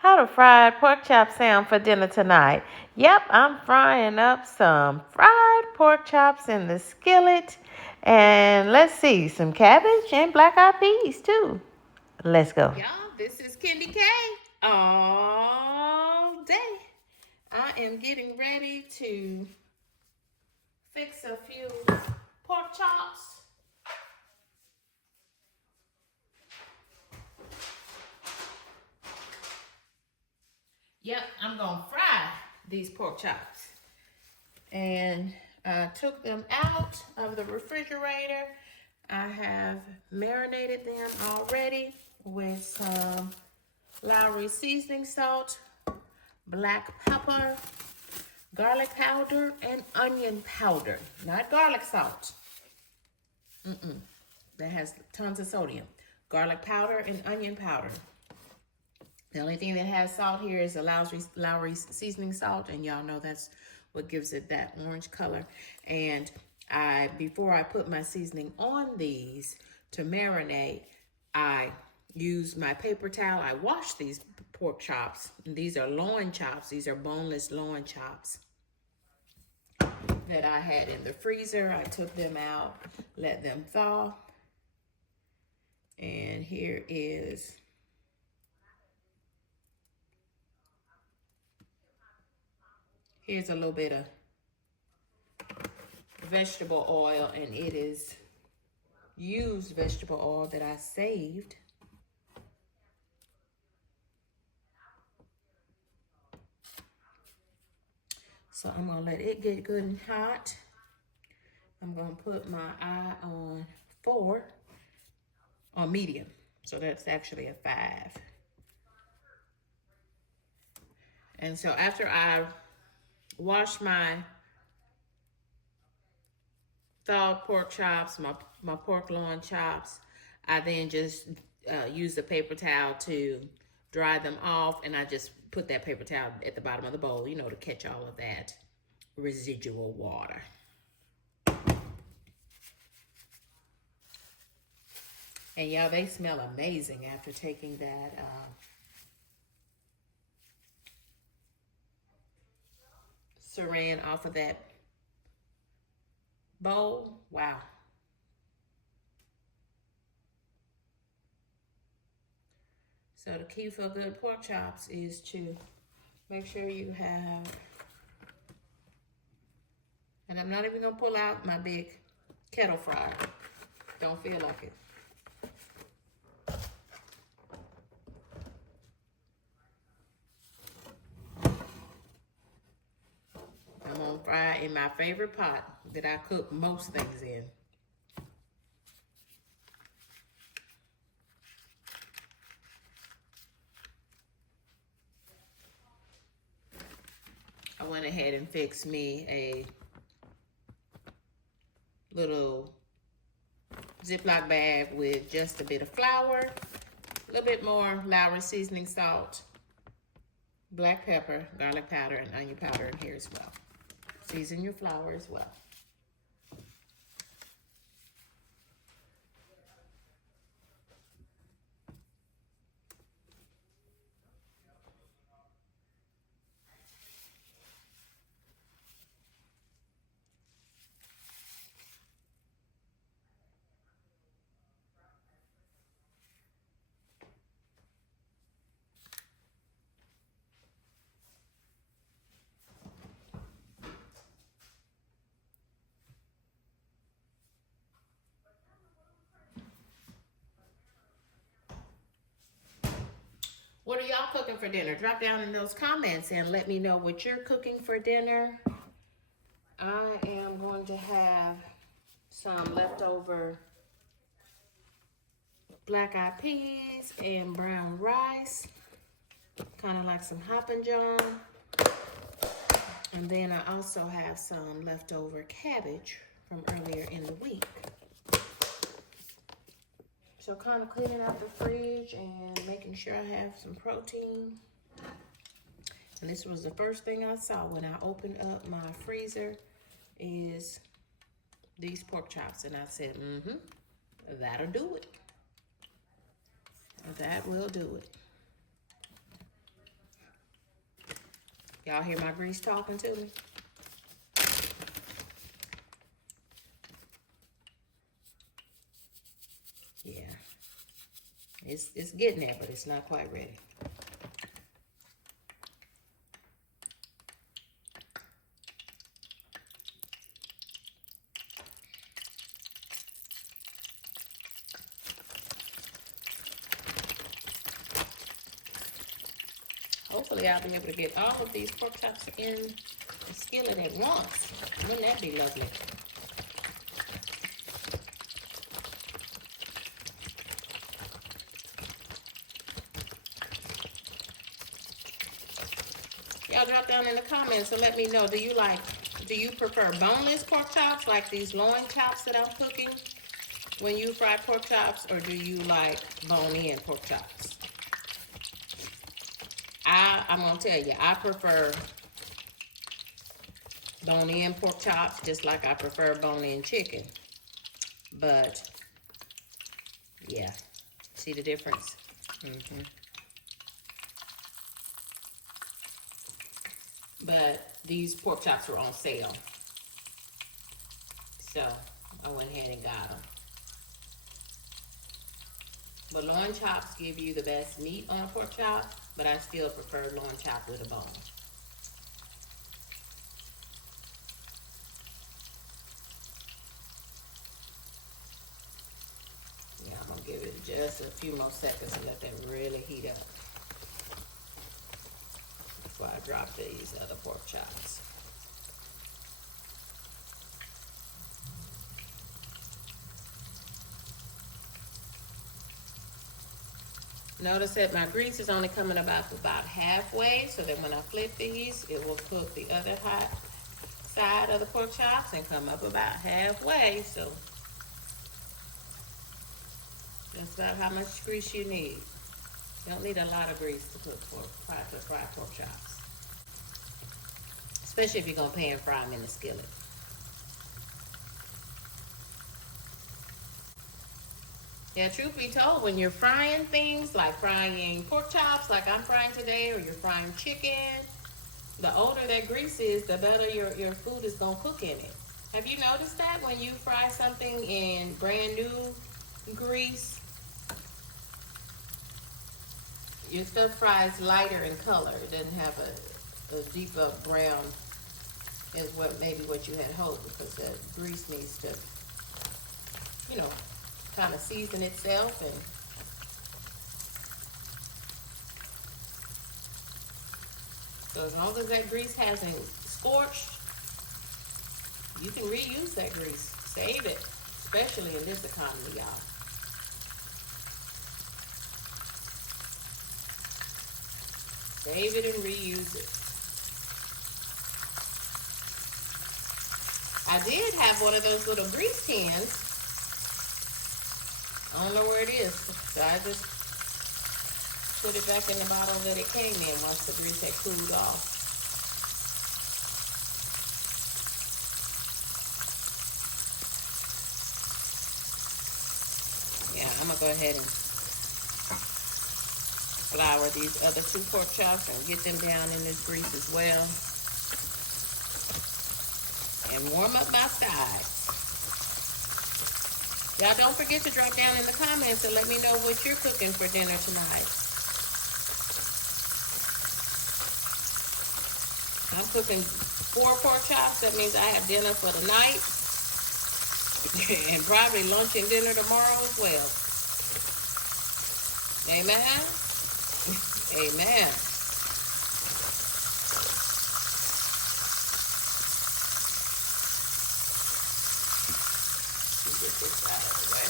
How do fried pork chops sound for dinner tonight? Yep, I'm frying up some fried pork chops in the skillet. And let's see, some cabbage and black eyed peas too. Let's go. Y'all, this is KendyK all day. I am getting ready to fix a few pork chops. Yep, I'm gonna fry these pork chops. And I took them out of the refrigerator. I have marinated them already with some Lowry seasoning salt, black pepper, garlic powder, and onion powder. Not garlic salt. That has tons of sodium. Garlic powder and onion powder. The only thing that has salt here is the Lowry seasoning salt, and y'all know that's what gives it that orange color. And before I put my seasoning on these to marinate, I use my paper towel. I wash these pork chops. And these are loin chops. These are boneless loin chops that I had in the freezer. I took them out, let them thaw. And here's a little bit of vegetable oil, and it is used vegetable oil that I saved. So I'm gonna let it get good and hot. I'm gonna put my eye on 4 on medium. So that's actually a 5. And so after I wash my thawed pork chops, my pork loin chops, I then just use the paper towel to dry them off, and I just put that paper towel at the bottom of the bowl, you know, to catch all of that residual water. And y'all, they smell amazing after taking that saran off of that bowl. Wow. So the key for good pork chops is to make sure you have, and I'm not even gonna pull out my big kettle fryer. Don't feel like it. I'm gonna fry in my favorite pot that I cook most things in. I went ahead and fixed me a little Ziploc bag with just a bit of flour, a little bit more Lowry seasoning salt, black pepper, garlic powder, and onion powder in here as well. Season your flour as well. What are y'all cooking for dinner? Drop down in those comments and let me know what you're cooking for dinner. I am going to have some leftover black eyed peas and brown rice, kind of like some Hoppin' John. And then I also have some leftover cabbage from earlier in the week. So kind of cleaning out the fridge and making sure I have some protein. And this was the first thing I saw when I opened up my freezer is these pork chops. And I said, that'll do it. That will do it. Y'all hear my grease talking to me? Yeah. It's getting there, but it's not quite ready. Hopefully I'll be able to get all of these pork chops in the skillet at once. Wouldn't that be lovely? Y'all drop down in the comments and let me know, do you prefer boneless pork chops like these loin chops that I'm cooking when you fry pork chops, or do you like bone-in pork chops? I'm gonna tell you, I prefer bone-in pork chops just like I prefer bone-in chicken. But yeah, see the difference? But these pork chops were on sale, so I went ahead and got them. But loin chops give you the best meat on a pork chop, but I still prefer loin chop with a bone. Yeah, I'm gonna give it just a few more seconds and let that really heat up before I drop these other pork chops. Notice that my grease is only coming about halfway, so that when I flip these, it will cook the other hot side of the pork chops and come up about halfway. So that's about how much grease you need. You don't need a lot of grease to cook fry pork chops, especially if you're gonna pan fry them in the skillet. Yeah, truth be told, when you're frying things like frying pork chops like I'm frying today, or you're frying chicken, the older that grease is, the better your food is gonna cook in it. Have you noticed that when you fry something in brand new grease, your stuff fries lighter in color? It doesn't have a deeper brown is what you had hoped, because that grease needs to, kind of season itself. And so as long as that grease hasn't scorched, you can reuse that grease. Save it, especially in this economy, y'all. Save it and reuse it. I did have one of those little grease tins. I don't know where it is, so I just put it back in the bottle that it came in once the grease had cooled off. Yeah, I'm gonna go ahead and flour these other two pork chops and get them down in this grease as well. And warm up my sides. Y'all don't forget to drop down in the comments and let me know what you're cooking for dinner tonight. I'm cooking 4 pork chops. That means I have dinner for the night. And probably lunch and dinner tomorrow as well. Amen? Amen. Get this out of the way.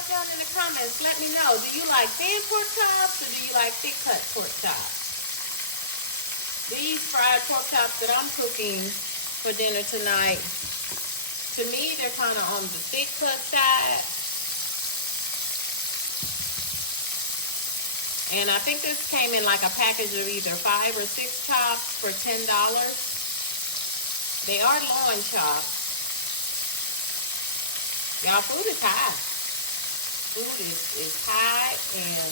y'all down in the comments. Let me know. Do you like thin pork chops or do you like thick cut pork chops? These fried pork chops that I'm cooking for dinner tonight, to me, they're kind of on the thick cut side. And I think this came in like a package of either 5 or 6 chops for $10. They are loin chops. Y'all, food is high. Food is high, and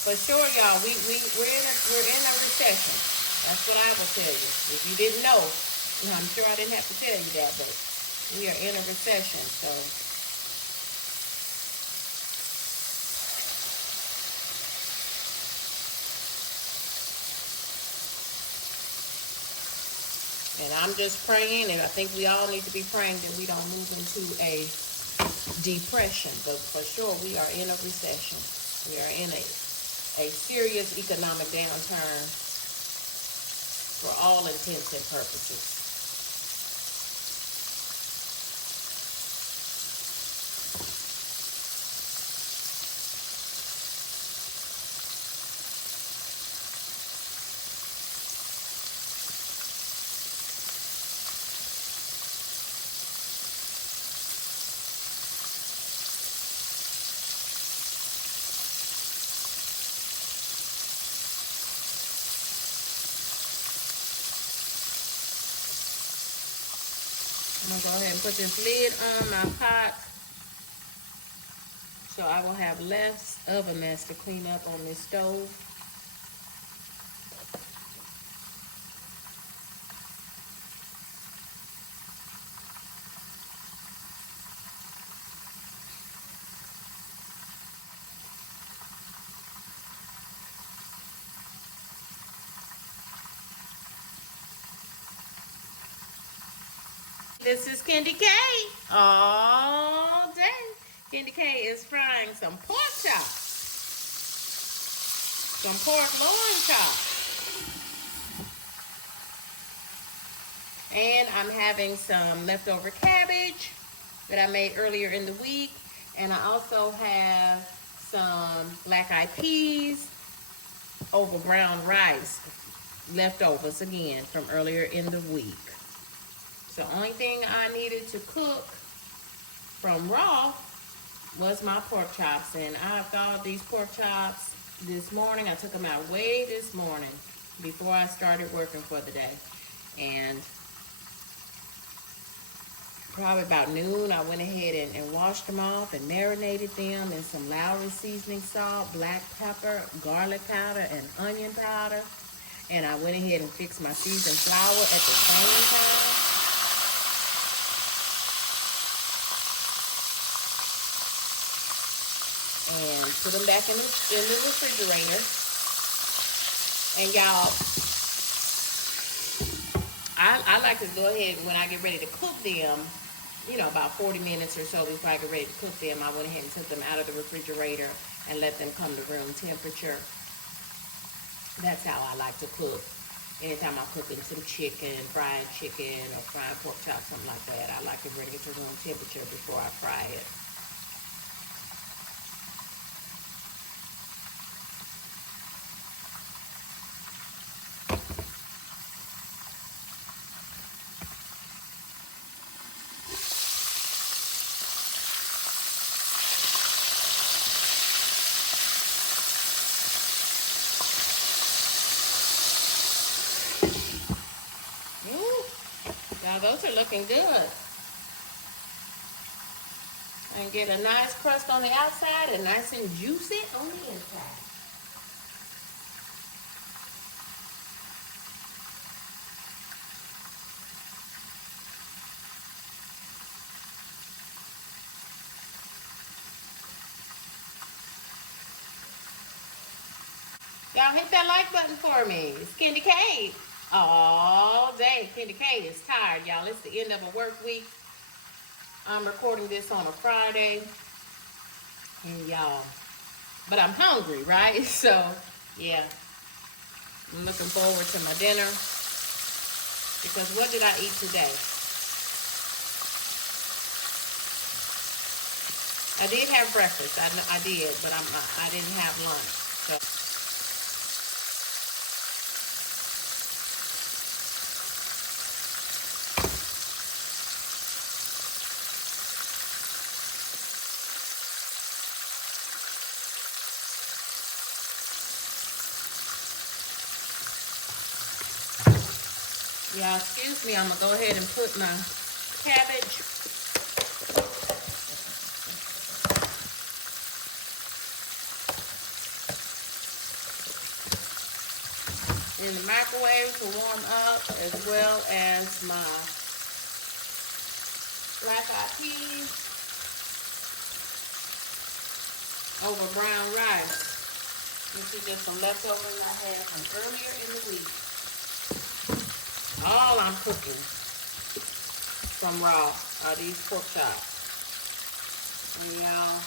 for sure, y'all, we're in a recession. That's what I will tell you. If you didn't know, I'm sure I didn't have to tell you that, but we are in a recession, so. And I'm just praying, and I think we all need to be praying that we don't move into a depression. But for sure, we are in a recession. We are in a serious economic downturn for all intents and purposes. I'm going to go ahead and put this lid on my pot so I will have less of a mess to clean up on this stove. This is KendyK all day. KendyK is frying some pork chops, some pork loin chops, and I'm having some leftover cabbage that I made earlier in the week, and I also have some black eyed peas over brown rice, leftovers again from earlier in the week. So the only thing I needed to cook from raw was my pork chops. And I thawed these pork chops this morning. I took them out way this morning before I started working for the day. And probably about noon, I went ahead and washed them off and marinated them in some Lowry seasoning salt, black pepper, garlic powder, and onion powder. And I went ahead and fixed my seasoned flour at the same time. And put them back in the refrigerator. And y'all, I like to go ahead when I get ready to cook them, you know, about 40 minutes or so before I get ready to cook them, I went ahead and took them out of the refrigerator and let them come to room temperature. That's how I like to cook. Anytime I'm cooking some chicken, fried chicken, or fried pork chops, something like that, I like to bring it to room temperature before I fry it. Now those are looking good. And get a nice crust on the outside and nice and juicy on the inside. Y'all hit that like button for me. It's KendyK all day. KendyK is tired, y'all. It's the end of a work week. I'm recording this on a Friday. And y'all, but I'm hungry, right? So, yeah. I'm looking forward to my dinner. Because what did I eat today? I did have breakfast. I did, but I didn't have lunch. So y'all, excuse me. I'm gonna go ahead and put my cabbage in the microwave to warm up, as well as my black eyed peas over brown rice. This is just some leftovers I had from earlier in the week. All I'm cooking from raw are these pork chops. And y'all,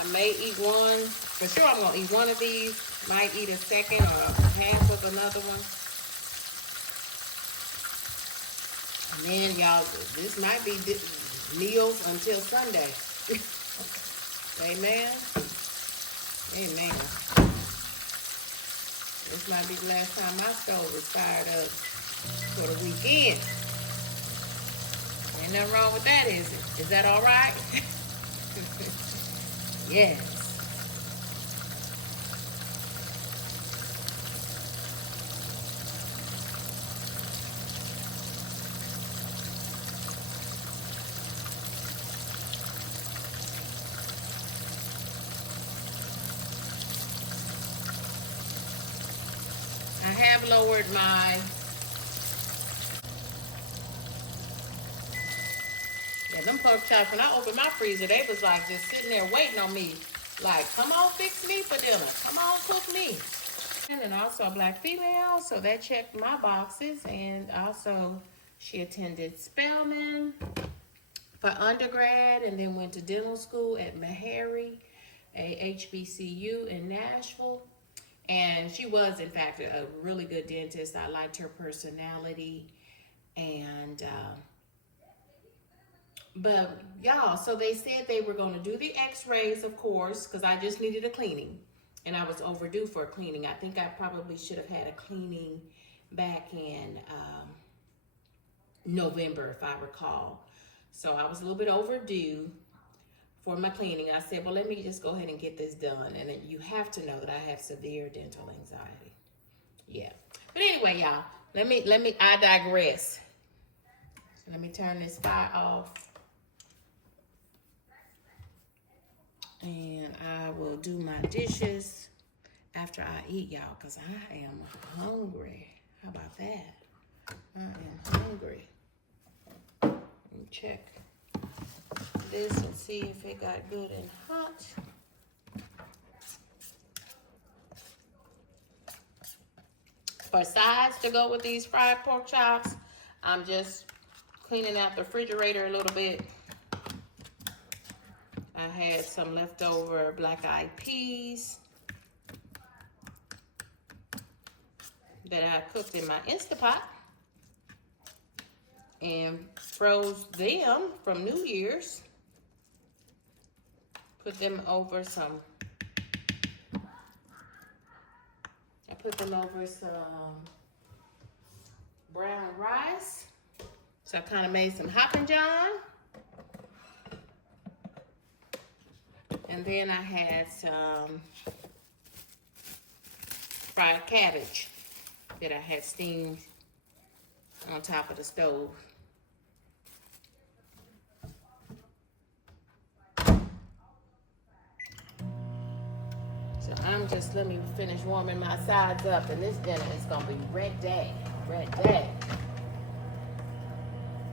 I may eat one. For sure I'm going to eat one of these. Might eat a second or half of another one. And then y'all, this might be meals until Sunday. Amen. Amen. This might be the last time my stove is fired up for the weekend. Ain't nothing wrong with that, is it? Is that all right? Yes. I have lowered my them pork chops, when I opened my freezer, they was like just sitting there waiting on me. Like, come on, fix me for dinner. Come on, cook me. And also a black female, so that checked my boxes. And also, she attended Spelman for undergrad and then went to dental school at Meharry, a HBCU in Nashville. And she was, in fact, a really good dentist. I liked her personality. And, but y'all, so they said they were going to do the x-rays, of course, because I just needed a cleaning. And I was overdue for a cleaning. I think I probably should have had a cleaning back in November, if I recall. So I was a little bit overdue for my cleaning. I said, well, let me just go ahead and get this done. And then you have to know that I have severe dental anxiety. Yeah. But anyway, y'all, I digress. So let me turn this fire off. And I will do my dishes after I eat, y'all, because I am hungry. How about that? I am hungry. Let me check this and see if it got good and hot. For sides to go with these fried pork chops, I'm just cleaning out the refrigerator a little bit. I had some leftover black eyed peas that I cooked in my Instapot and froze them from New Year's. Put them over some, brown rice. So I kind of made some Hoppin' John. And then I had some fried cabbage that I had steamed on top of the stove. So let me finish warming my sides up, and this dinner is gonna be ready.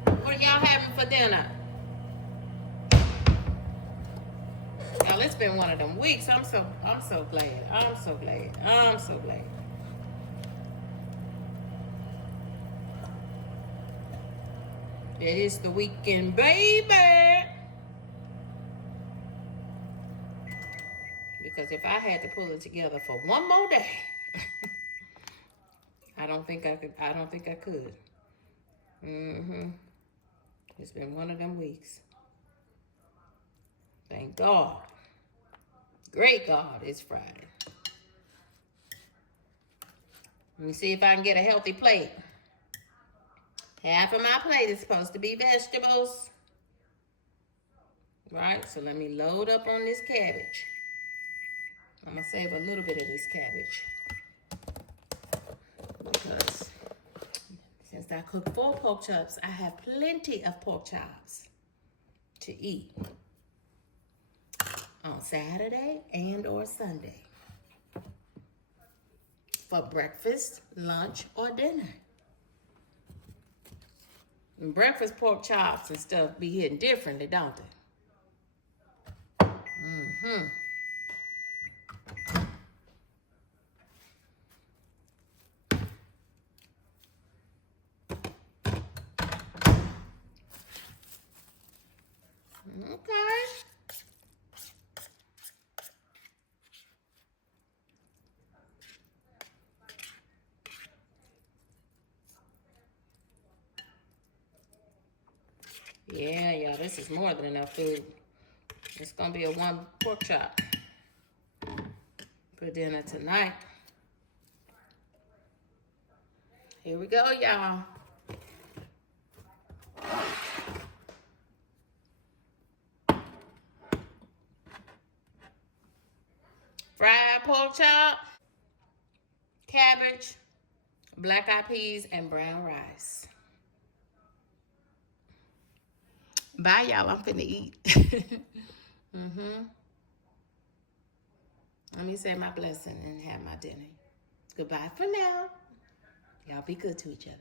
What are y'all having for dinner? Y'all, it's been one of them weeks. I'm so glad. It is the weekend, baby. Because if I had to pull it together for one more day, I don't think I could. It's been one of them weeks. Thank Thank God. Great God, it's Friday. Let me see if I can get a healthy plate. Half of my plate is supposed to be vegetables. Right, so let me load up on this cabbage. I'm going to save a little bit of this cabbage. Because since I cooked 4 pork chops, I have plenty of pork chops to eat on Saturday and or Sunday. For breakfast, lunch, or dinner. And breakfast pork chops and stuff be hitting differently, don't they? Okay. Yeah, y'all, this is more than enough food. It's gonna be a 1 pork chop for dinner tonight. Here we go, y'all. Fried pork chop, cabbage, black-eyed peas, and brown rice. Bye, y'all. I'm finna eat. Let me say my blessing and have my dinner. Goodbye for now. Y'all be good to each other.